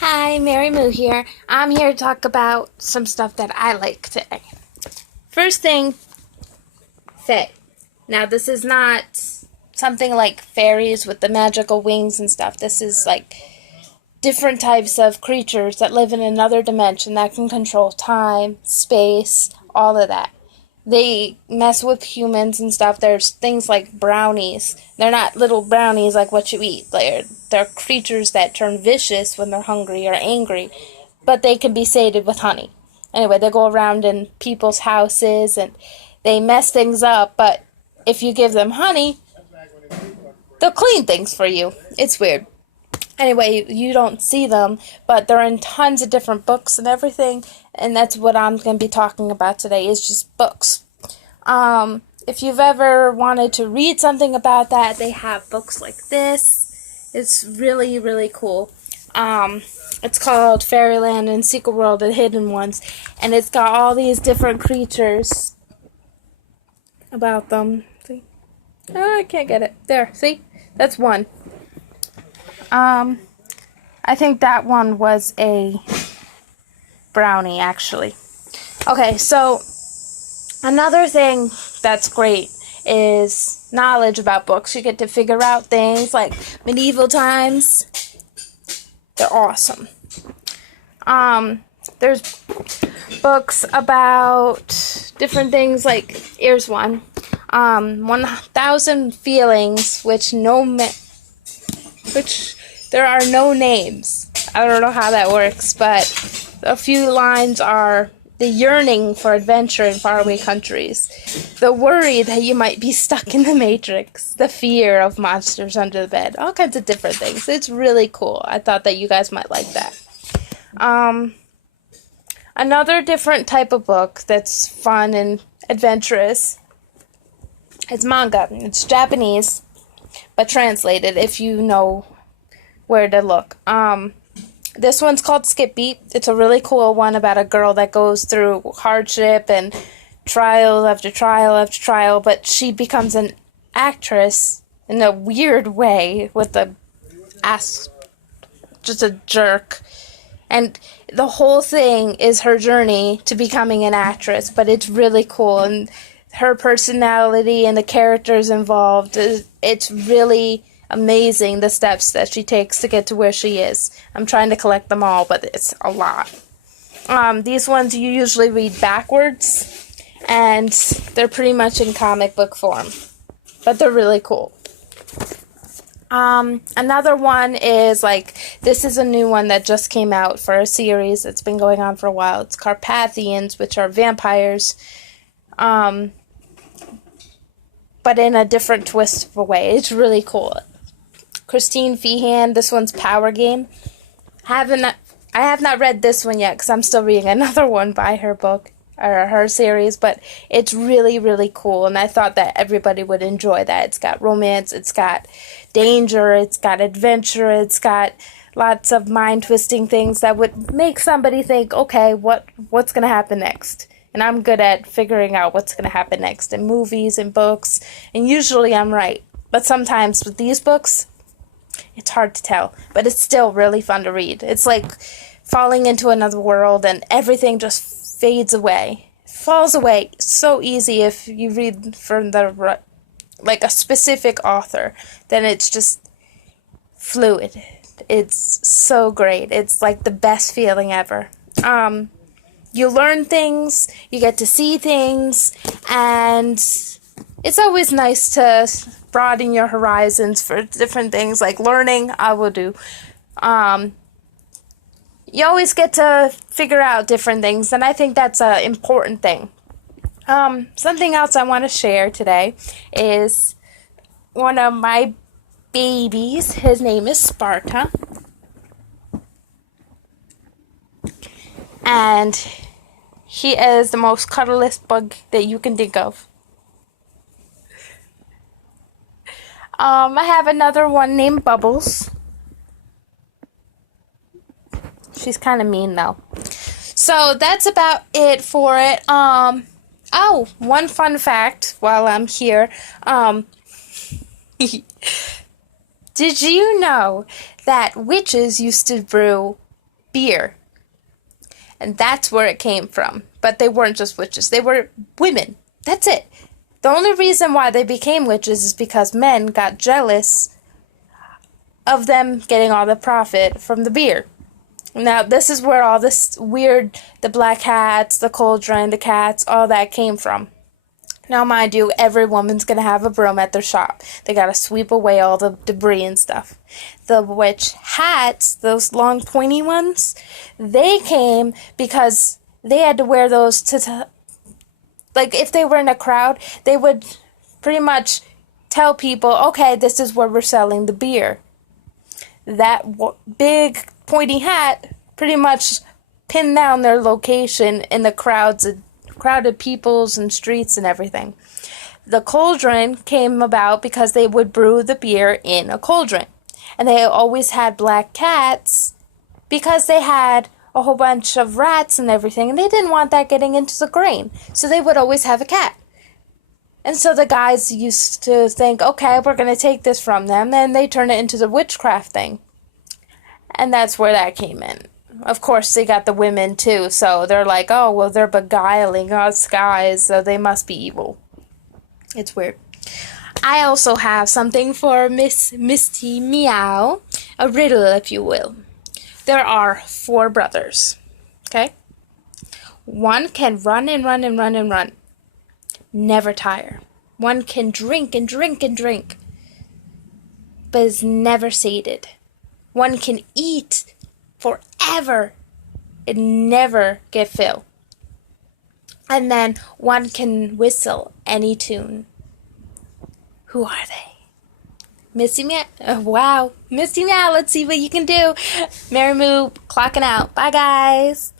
Hi, Mary Moo here. I'm here to talk about some stuff that I like today. First thing, Fae. Now, this is not something like fairies with the magical wings and stuff. This is like different types of creatures that live in another dimension that can control time, space, all of that. They mess with humans and stuff. There's things like brownies. They're not little brownies like what you eat. They're creatures that turn vicious when they're hungry or angry, but they can be sated with honey. Anyway, they go around in people's houses and they mess things up, but if you give them honey, they'll clean things for you. It's weird. Anyway, you don't see them, but they're in tons of different books and everything, and that's what I'm going to be talking about today, is just books. If you've ever wanted to read something about that, they have books like this. It's really, really cool. It's called Fairyland and Secret World and Hidden Ones, and it's got all these different creatures about them. See? Oh, I can't get it. There, see? That's one. I think that one was a brownie, actually. Okay, so another thing that's great is knowledge about books. You get to figure out things like medieval times. They're awesome. There's books about different things, like, here's one. 1,000 Feelings, which there are no names. I don't know how that works, but a few lines are: the yearning for adventure in faraway countries, the worry that you might be stuck in the Matrix, the fear of monsters under the bed, all kinds of different things. It's really cool. I thought that you guys might like that. Another different type of book that's fun and adventurous is manga. It's Japanese, but translated if you know where to look. This one's called Skip Beat. It's a really cool one about a girl that goes through hardship and trial after trial after trial, but she becomes an actress in a weird way with just a jerk. And the whole thing is her journey to becoming an actress, but it's really cool. And her personality and the characters involved, it's really amazing, the steps that she takes to get to where she is. I'm trying to collect them all, but it's a lot. These ones you usually read backwards, and they're pretty much in comic book form, but they're really cool. Another one is, like, this is a new one that just came out for a series that's been going on for a while. It's Carpathians, which are vampires, but in a different twist of a way. It's really cool. Christine Feehan, this one's Power Game. I have not read this one yet because I'm still reading another one by her book, or her series, but it's really, really cool, and I thought that everybody would enjoy that. It's got romance, it's got danger, it's got adventure, it's got lots of mind-twisting things that would make somebody think, okay, what's going to happen next? And I'm good at figuring out what's going to happen next in movies and books, and usually I'm right. But sometimes with these books, it's hard to tell, but it's still really fun to read. It's like falling into another world and everything just fades away. It falls away so easy if you read from like a specific author. Then it's just fluid. It's so great. It's like the best feeling ever. You learn things, you get to see things, and it's always nice to broaden your horizons for different things, like learning. I will do. You always get to figure out different things, and I think that's an important thing. Something else I want to share today is one of my babies. His name is Sparta. And he is the most cuddliest bug that you can think of. I have another one named Bubbles. She's kind of mean, though. So that's about it for it. Oh, one fun fact while I'm here. Did you know that witches used to brew beer. And that's where it came from. But they weren't just witches. They were women. That's it. The only reason why they became witches is because men got jealous of them getting all the profit from the beer. Now, this is where all this weird, the black hats, the cauldron, the cats, all that came from. Now, mind you, every woman's going to have a broom at their shop. They got to sweep away all the debris and stuff. The witch hats, those long pointy ones, they came because they had to wear those like, if they were in a crowd, they would pretty much tell people, okay, this is where we're selling the beer. That big pointy hat pretty much pinned down their location in the crowded peoples and streets and everything. The cauldron came about because they would brew the beer in a cauldron. And they always had black cats because they had a whole bunch of rats and everything, and they didn't want that getting into the grain. So they would always have a cat. And so the guys used to think, okay, we're going to take this from them, and they turn it into the witchcraft thing. And that's where that came in. Of course, they got the women too, so they're like, oh, well, they're beguiling us guys, so they must be evil. It's weird. I also have something for Miss Misty Meow, a riddle, if you will. There are 4 brothers, okay? One can run and run and run and run, never tire. One can drink and drink and drink, but is never sated. One can eat forever and never get fill. And then one can whistle any tune. Who are they? Misty Meow. Wow. Misty Meow, let's see what you can do. Mary Moo, clocking out. Bye, guys.